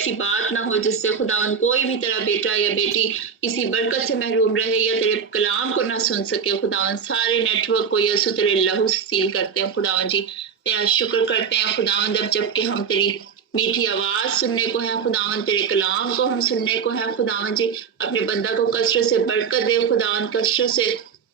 ایسی بات نہ ہو جس سے خداوند کوئی بھی تیرا بیٹا یا بیٹی کسی برکت سے محروم رہے یا تیرے کلام کو نہ سن سکے. خداوند سارے نیٹ ورک کو یسوع تیرے لہو سے سیل کرتے ہیں. خداوند جی تیرا شکر کرتے ہیں خداوند اب جب کہ ہم تیری میٹھی آواز سننے کو ہے خداوند, تیرے کلام کو ہم سننے کو ہے خداوند جی. اپنے بندہ کو کثرت سے برکت دے خداوند, کثرت سے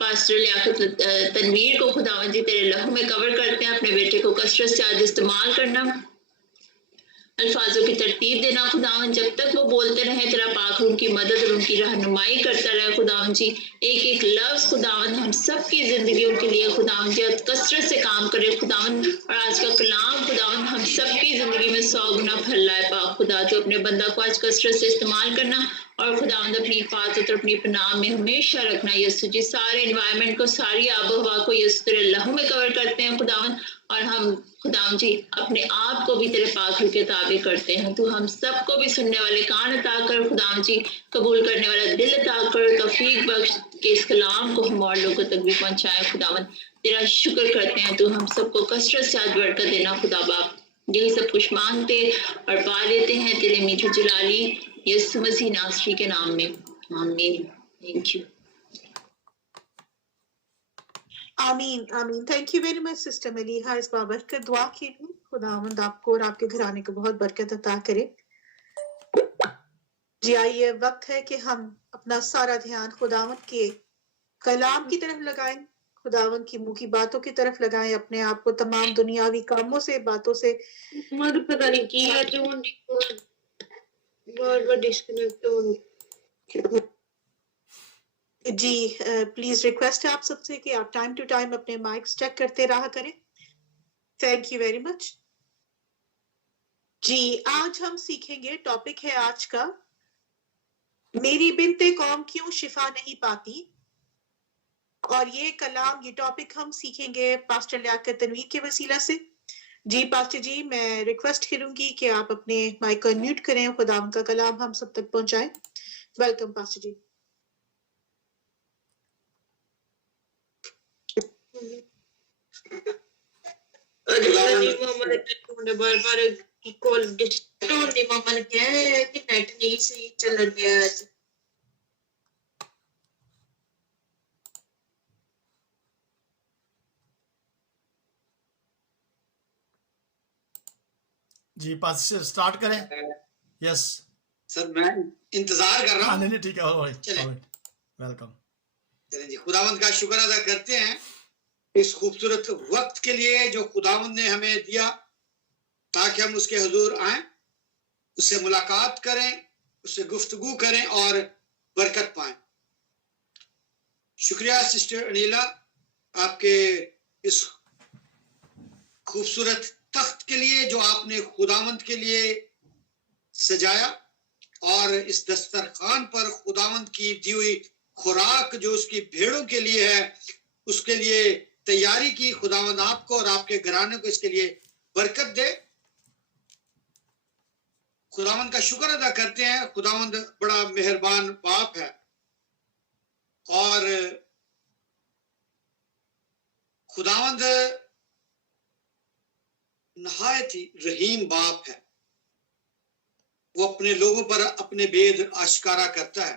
پاسٹر لیاقت تنویر کو خداوند جی تیرے لہو میں کور کرتے ہیں. اپنے بیٹے کو کثرت سے آج استعمال کرنا, الفاظوں کی ترتیب دینا خداوند, جب تک وہ بولتے رہے تیرا پاک ان کی مدد اور ان کی رہنمائی کرتا رہے خداوند جی. ایک ایک لفظ خداوند ہم سب کی زندگیوں کے لیے خداوند جی کثرت سے کام کرے خداوند, اور آج کا کلام خداوند ہم سب کی زندگی میں 100 گنا پھیل رہا ہے. پاک خدا تو اپنے بندہ کو آج کثرت سے استعمال کرنا اور خداوند اپنی حفاظت اور اپنی پناہ میں ہمیشہ رکھنا یسوع جی. سارے انوائرمنٹ کو, ساری آب و ہوا کو یسوع تیرے لہو میں کور کرتے ہیں خداوند, اور ہم خداوند جی اپنے آپ کو بھی تیرے پاک روح کے تابع کرتے ہیں. تو ہم سب کو بھی سننے والے کان عطا کر خداوند جی, قبول کرنے والا دل عطا کر, توفیق بخش کہ اس کلام کو ہم اور لوگوں تک بھی پہنچائیں خداوند. تیرا شکر کرتے ہیں, تو ہم سب کو کثرت سے آج برکت دینا خدا باپ. یہی سب کچھ مانگتے اور پا لیتے ہیں تیرے میٹھے جلالی یسوع مسیح ناصری کے نام میں, آمین. Thank you. آمین آمین. Thank you very much sister Maliha اس بابرکت دعا کے لیے. خداوند آپ کو اور آپ کے گھرانے کو بہت برکت عطا کرے. جی آئیے, وقت ہے کہ ہم اپنا سارا دھیان خداوند کے کلام کی طرف لگائیں, خداوند کی منہ کی باتوں کی طرف لگائیں, اپنے آپ کو تمام دنیاوی کاموں سے, باتوں سے پتہ نہیں کیا بار ڈسکنیکٹ ہو. جی پلیز ریکویسٹ ہے آپ سب سے کہ آپ ٹائم ٹو ٹائم اپنے مائکس چیک کرتے رہا کریں. Thank you very much. جی آج ہم سیکھیں گے, ٹاپک ہے آج کا میری بنت قوم کیوں شفا نہیں پاتی, اور یہ کلام, یہ ٹاپک ہم سیکھیں گے پاسٹر لیاقت تنویر کے وسیلہ سے. جی پاسٹر جی میں ریکویسٹ کروں گی کہ آپ اپنے مائک کو انمیوٹ کریں, خدا کا کلام ہم سب تک پہنچائیں. ویلکم پاسٹر جی. بار بار کال ڈسکنیکٹ ہونے ماما نے کہا ہے کہ نیٹ نہیں صحیح چل گیا ہے. جی پاس سٹارٹ کریں. یس سر میں انتظار کر رہا ہوں. نہیں ٹھیک ہے, ویلکم. چلیں جی, خداوند کا شکر ادا کرتے ہیں اس خوبصورت وقت کے لیے جو خداوند نے ہمیں دیا تاکہ ہم اس کے حضور آئیں, اس سے ملاقات کریں, اس سے گفتگو کریں اور برکت پائیں. شکریہ سسٹر انیلا آپ کے اس خوبصورت تخت کے لیے جو آپ نے خداوند کے لیے سجایا, اور اس دسترخوان پر خداوند کی دی ہوئی خوراک جو اس کی بھیڑوں کے لیے ہے اس کے لیے تیاری کی. خداوند آپ کو اور آپ کے گھرانے کو اس کے لیے برکت دے. خداوند کا شکر ادا کرتے ہیں, خداوند بڑا مہربان باپ ہے اور خداوند نہایت ہی رحیم باپ ہے. وہ اپنے لوگوں پر اپنے بید آشکارا کرتا ہے.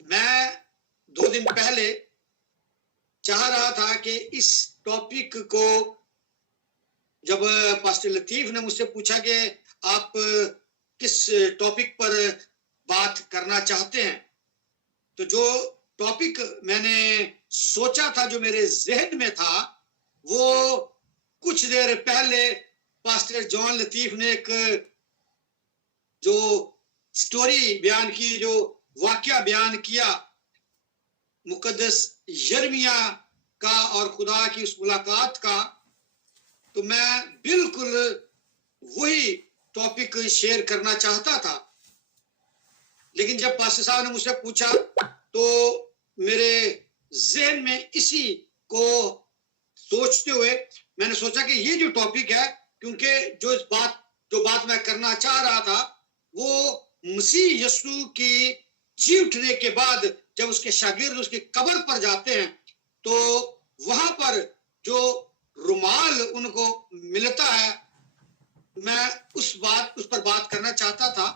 میں 2 دن پہلے چاہ رہا تھا کہ اس ٹاپک کو, جب پاسٹر لطیف نے مجھ سے پوچھا کہ آپ کس ٹاپک پر بات کرنا چاہتے ہیں, تو جو ٹاپک میں نے سوچا تھا, جو میرے ذہن میں تھا, وہ کچھ دیر پہلے پاسٹر جان لطیف نے ایک جو سٹوری بیان کی, جو واقعہ بیان کیا مقدس یرمیہ کا اور خدا کی اس ملاقات کا, تو میں بالکل وہی ٹاپک شیئر کرنا چاہتا تھا. لیکن جب پاسٹر صاحب نے مجھ سے پوچھا تو میرے ذہن میں اسی کو سوچتے ہوئے میں نے سوچا کہ یہ جو ٹاپک ہے, کیونکہ جو بات میں کرنا چاہ رہا تھا وہ مسیح یسوع کی جی اٹھنے کے بعد جب اس کے شاگرد اس کی قبر پر جاتے ہیں تو وہاں پر جو رومال ان کو ملتا ہے, میں اس پر بات کرنا چاہتا تھا.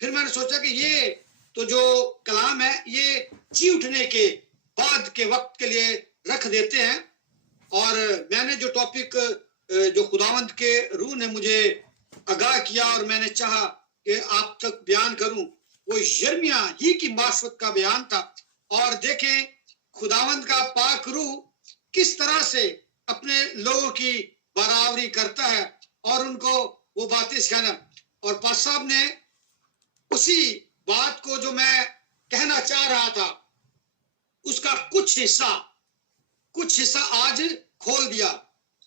پھر میں نے سوچا کہ یہ تو جو کلام ہے یہ جی اٹھنے کے بعد کے وقت کے لیے رکھ دیتے ہیں. اور میں نے جو ٹاپک جو خداوند کے روح نے مجھے آگاہ کیا اور میں نے چاہا کہ آپ تک بیان کروں وہ یرمیہ ہی کی معرفت کا بیان تھا. اور دیکھیں خداوند کا پاک روح کس طرح سے اپنے لوگوں کی برابری کرتا ہے اور ان کو وہ باتیں سکھانا. اور پاس صاحب نے اسی بات کو جو میں کہنا چاہ رہا تھا اس کا کچھ حصہ آج کھول دیا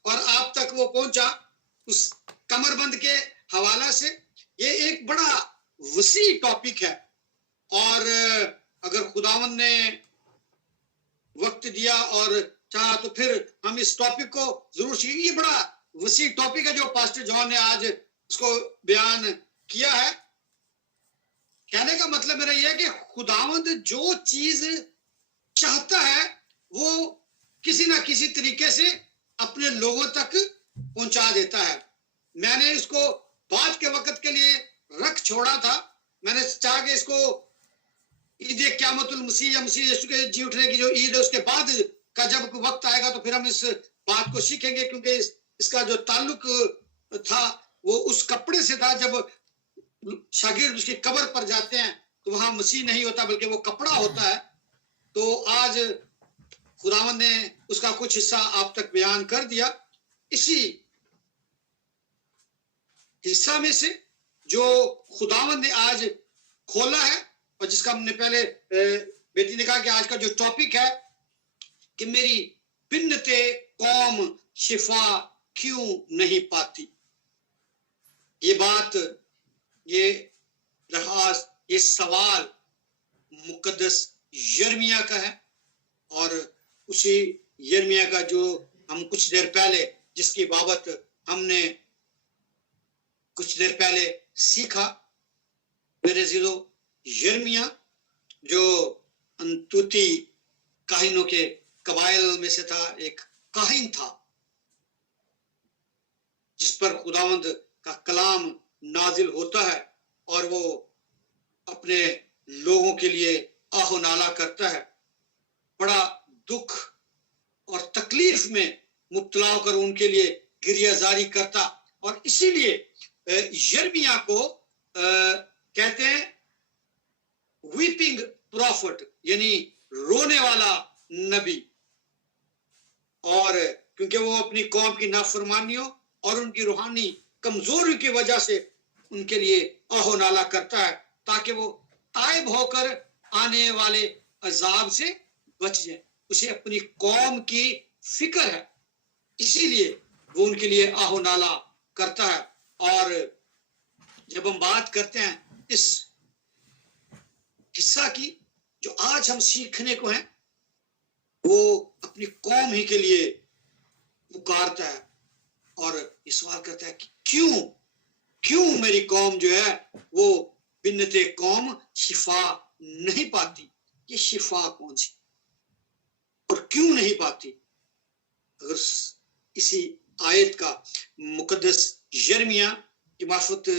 اور آپ تک وہ پہنچا اس کمر بند کے حوالہ سے. یہ ایک بڑا وسیع ٹاپک ہے اور اگر خداوند نے وقت دیا اور چاہا تو پھر ہم اس ٹاپک کو ضرور سیکھیں. یہ بڑا وسیع ٹاپک ہے جو پاسٹر جان نے آج اس کو بیان کیا ہے. کہنے کا مطلب میرا یہ ہے کہ خداوند جو چیز چاہتا ہے وہ کسی نہ کسی طریقے سے اپنے لوگوں تک پہنچا دیتا ہے. میں نے اس کو بعد کے وقت کے لیے رکھ چھوڑا تھا. میں نے چاہا کہ اس کو عید قیامت المسیح یا مسیح یسوع کے جی اٹھنے کی جو عید ہے اس کے بعد کا جب وقت آئے گا تو پھر ہم اس بات کو سیکھیں گے, کیونکہ اس کا جو تعلق تھا وہ اس کپڑے سے تھا. جب شاگرد اس کی قبر پر جاتے ہیں تو وہاں مسیح نہیں ہوتا بلکہ وہ کپڑا ہوتا ہے. تو آج خداوند نے اس کا کچھ حصہ آپ تک بیان کر دیا. اسی حصہ میں سے جو خداوند نے آج کھولا ہے اور جس کا ہم نے پہلے بیٹی نے کہا کہ آج کا جو ٹاپک ہے کہ میری بنت قوم شفا کیوں نہیں پاتی. یہ بات یہ درخواست یہ سوال مقدس یرمیہ کا ہے اور اسی یرمیہ کا جو ہم کچھ دیر پہلے جس کی بابت ہم نے کچھ دیر پہلے سیکھا. میرے عزیزو یرمیہ جو انتوتی کاہنوں کے قبائل میں سے تھا, ایک کاہن تھا جس پر خداوند کا کلام نازل ہوتا ہے اور وہ اپنے لوگوں کے لیے آہ و نالہ کرتا ہے. بڑا دکھ اور تکلیف میں مبتلا ہو کر ان کے لیے گریہ زاری کرتا اور اسی لیے یرمیہ کو کہتے ہیں ویپنگ پروفٹ یعنی رونے والا نبی. اور کیونکہ وہ اپنی قوم کی نافرمانیوں اور ان کی روحانی کمزوری کی وجہ سے ان کے لیے آہ و نالہ کرتا ہے تاکہ وہ تائب ہو کر آنے والے عذاب سے بچ جائے. اسے اپنی قوم کی فکر ہے اسی لیے وہ ان کے لیے آہ و نالہ کرتا ہے. اور جب ہم بات کرتے ہیں اس حصہ کی جو آج ہم سیکھنے کو ہیں وہ اپنی قوم ہی کے لیے پکارتا ہے اور یہ سوال کرتا ہے کہ کیوں میری قوم جو ہے وہ بنت قوم شفا نہیں پاتی. یہ شفا کون سی اور کیوں نہیں پاتی؟ اگر اسی آیت کا مقدس یرمیہ کی معرفت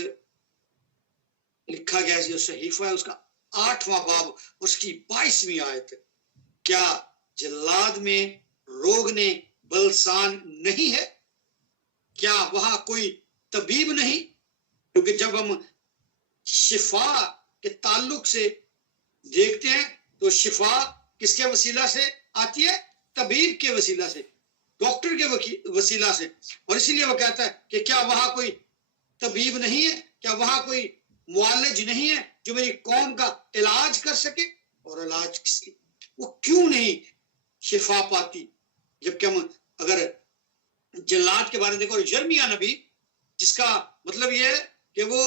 لکھا گیا ہے جو صحیفہ ہے اس کا 8واں باب اس کی 22ویں آیت ہے. کیا جلاد میں روگ نے بلسان نہیں ہے؟ کیا وہاں کوئی طبیب نہیں؟ کیونکہ جب ہم شفا کے تعلق سے دیکھتے ہیں تو شفا کس کے وسیلہ سے آتی ہے؟ طبیب کے وسیلہ سے, ڈاکٹر کے وسیلہ سے. اور اسی لیے وہ کہتا ہے کہ کیا وہاں کوئی طبیب نہیں ہے, کیا وہاں کوئی معالج نہیں ہے جو میری قوم کا علاج کر سکے؟ اور علاج کس کی؟ وہ کیوں نہیں شفا پاتی؟ جبکہ ہم اگر جلاد کے بارے میں دیکھو یرمیہ نبی جس کا مطلب یہ ہے کہ وہ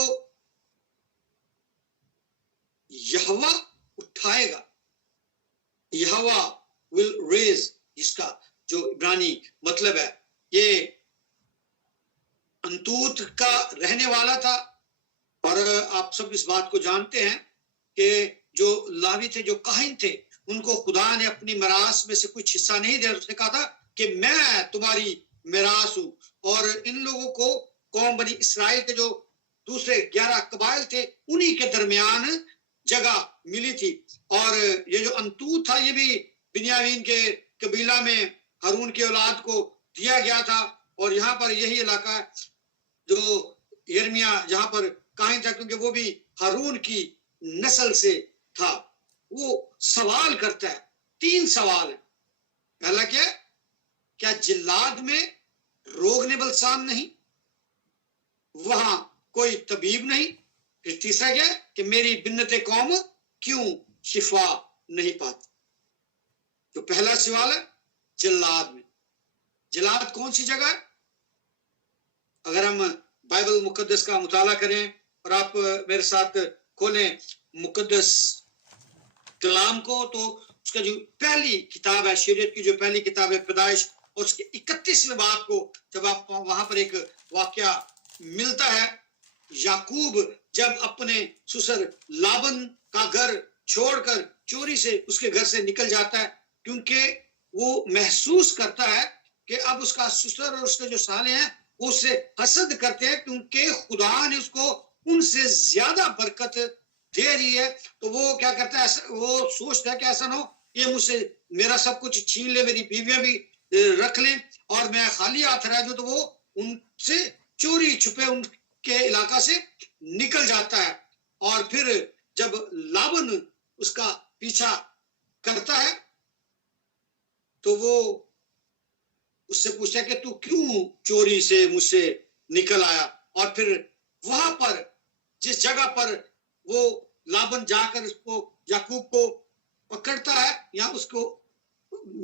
یہوہ اٹھائے گا, یہوہ will raise, جس کا جو عبرانی مطلب ہے یہ انتوت کا رہنے والا تھا. اور آپ سب اس بات کو جانتے ہیں کہ جو لاوی تھے جو کاہن تھے ان کو خدا نے اپنی میراث میں سے کچھ حصہ نہیں دیا. اس نے کہا تھا کہ میں تمہاری میراث ہوں اور ان لوگوں کو قوم بنی اسرائیل کے جو دوسرے 11 قبائل تھے انہی کے درمیان جگہ ملی تھی. اور یہ جو انتوت تھا یہ بھی بنیامین کے قبیلہ میں ہارون کی اولاد کو دیا گیا تھا. اور یہاں پر یہی علاقہ ہے جو یرمیا جہاں پر کاہن تھا کیونکہ وہ بھی ہارون کی نسل سے تھا. وہ سوال کرتا ہے, 3 سوال ہیں. پہلا کیا جلاد میں روغن بلسان نہیں, وہاں کوئی طبیب نہیں. پھر تیسرا کیا ہے کہ میری بنت قوم کیوں شفا نہیں پاتی. تو پہلا سوال ہے جلاد میں. جلاد کون سی جگہ ہے؟ اگر ہم بائبل مقدس کا مطالعہ کریں اور آپ میرے ساتھ کھولیں مقدس کلام کو, تو اس کا جو پہلی کتاب ہے شریعت کی جو پہلی کتاب ہے پیدائش, اور اس کے 31ویں باب کو جب آپ وہاں پر ایک واقعہ ملتا ہے. یعقوب جب اپنے سسر لابن کا گھر چھوڑ کر چوری سے اس کے گھر سے نکل جاتا ہے کیونکہ وہ محسوس کرتا ہے کہ اب اس کا سسر اور اس کے جو سالے ہیں وہ اس سے حسد کرتے ہیں کیونکہ خدا نے اس کو ان سے زیادہ برکت دے رہی ہے. تو وہ کیا کرتا ہے, وہ سوچتا ہے کہ ایسا نہ ہو یہ مجھ سے میرا سب کچھ چھین لے, میری بیویاں بھی رکھ لیں اور میں خالی ہاتھ رہ جاؤں. تو وہ ان سے چوری چھپے ان کے علاقہ سے نکل جاتا ہے. اور پھر جب لابن اس کا پیچھا کرتا ہے تو وہ اس سے پوچھتا ہے کہ تو کیوں چوری سے مجھ سے نکل آیا. اور پھر وہاں پر جس جگہ پر وہ لابن جا کر اس کو یعقوب کو پکڑتا ہے یا اس کو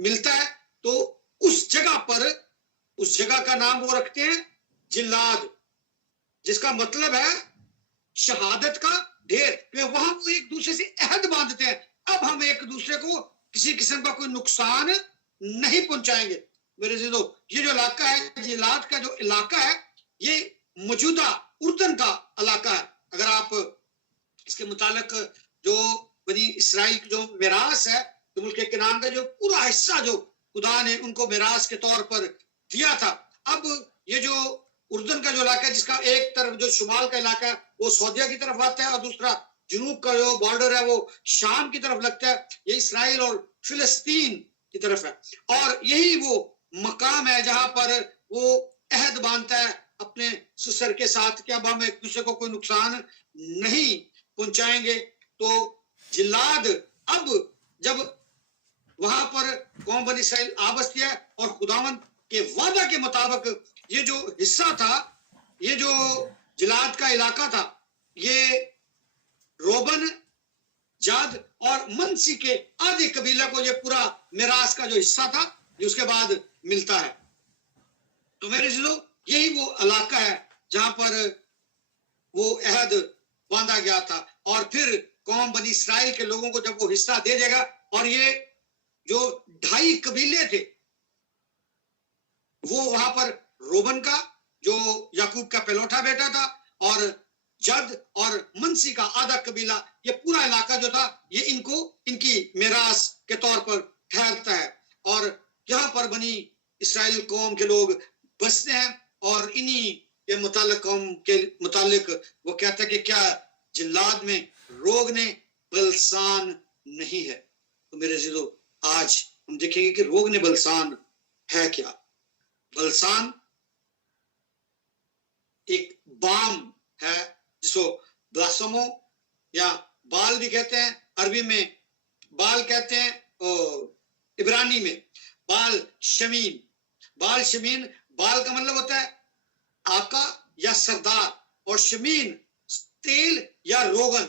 ملتا ہے تو اس جگہ پر اس جگہ کا نام وہ رکھتے ہیں جلاد, جس کا مطلب ہے شہادت کا ڈھیر. وہاں وہ ایک دوسرے سے عہد باندھتے ہیں, اب ہم ایک دوسرے کو کسی قسم کا کوئی نقصان نہیں پہنچائیں گے. میرے عزیزو, یہ جو علاقہ ہے جلاد کا جو علاقہ ہے یہ موجودہ اردن کا علاقہ ہے. اگر آپ اس کے متعلق جو بنی اسرائیل کی جو میراث ہے جو ملک کنعان کا جو پورا حصہ جو خدا نے ان کو میراث کے طور پر دیا تھا, اب یہ جو اردن کا جو علاقہ ہے جس کا ایک طرف جو شمال کا علاقہ ہے وہ سعودیہ کی طرف آتا ہے اور دوسرا جنوب کا جو بارڈر ہے وہ شام کی طرف لگتا ہے, یہ اسرائیل اور فلسطین کی طرف ہے. اور یہی وہ مقام ہے جہاں پر وہ عہد باندھتا ہے اپنے سسر کے ساتھ کہ اب ہم ایک دوسرے کو کوئی نقصان نہیں پہنچائیں گے. تو جلاد اب جب وہاں پر قوم بنی اسرائیل آبستی ہے اور خداوند کے وعدہ کے مطابق یہ جو حصہ تھا, یہ جو جلاد کا علاقہ تھا, یہ روبن, جاد اور منسی کے آدھے قبیلہ کو یہ پورا میراث کا جو حصہ تھا یہ اس کے بعد ملتا ہے. تو میرے عزیزو یہی وہ علاقہ ہے جہاں پر وہ عہد باندھا گیا تھا. اور پھر قوم بنی اسرائیل کے لوگوں کو جب وہ حصہ دے دے گا, اور یہ جو 2.5 قبیلے تھے وہ وہاں پر روبن کا جو یعقوب کا پہلوٹا بیٹا تھا اور جد اور منسی کا آدھا قبیلہ, یہ پورا علاقہ جو تھا یہ ان کو ان کی میراث کے طور پر ٹھہرتا ہے. اور یہاں پر بنی اسرائیل قوم کے لوگ بستے ہیں اور انہی کے متعلق قوم کے متعلق وہ کہتا ہے کہ کیا جلاد میں روغن بلسان نہیں ہے. تو میرے عزیزو آج ہم دیکھیں گے کہ روغن بلسان ہے کیا. بلسان ایک بام ہے جس کو بلاسمو یا بال بھی کہتے ہیں, عربی میں بال کہتے ہیں اور عبرانی میں بال شمین. بال شمین, بال کا مطلب ہوتا ہے آقا یا سردار, اور شمین تیل یا روغن.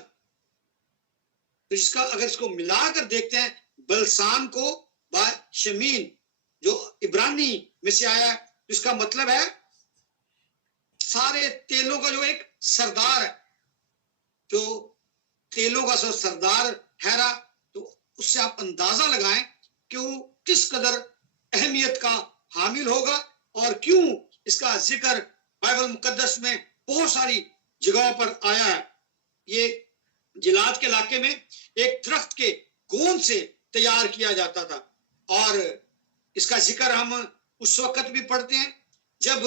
تو جس کا اگر اس کو ملا کر دیکھتے ہیں بلسان کو بال شمین جو عبرانی میں سے آیا ہے, اس کا مطلب ہے سارے تیلوں کا جو ایک سردار ہے, جو تیلوں کا سردار ٹھہرا. تو اس سے آپ اندازہ لگائیں کہ وہ کس قدر اہمیت کا حامل ہوگا اور کیوں اس کا ذکر بائبل مقدس میں بہت ساری جگہوں پر آیا ہے. یہ جلاد کے علاقے میں ایک درخت کے گوند سے تیار کیا جاتا تھا, اور اس کا ذکر ہم اس وقت بھی پڑھتے ہیں جب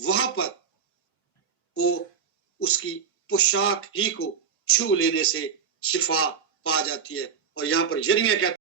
وہاں پر وہ اس کی پوشاک ہی کو چھو لینے سے شفا پا جاتی ہے. اور یہاں پر یرمیہ کہتا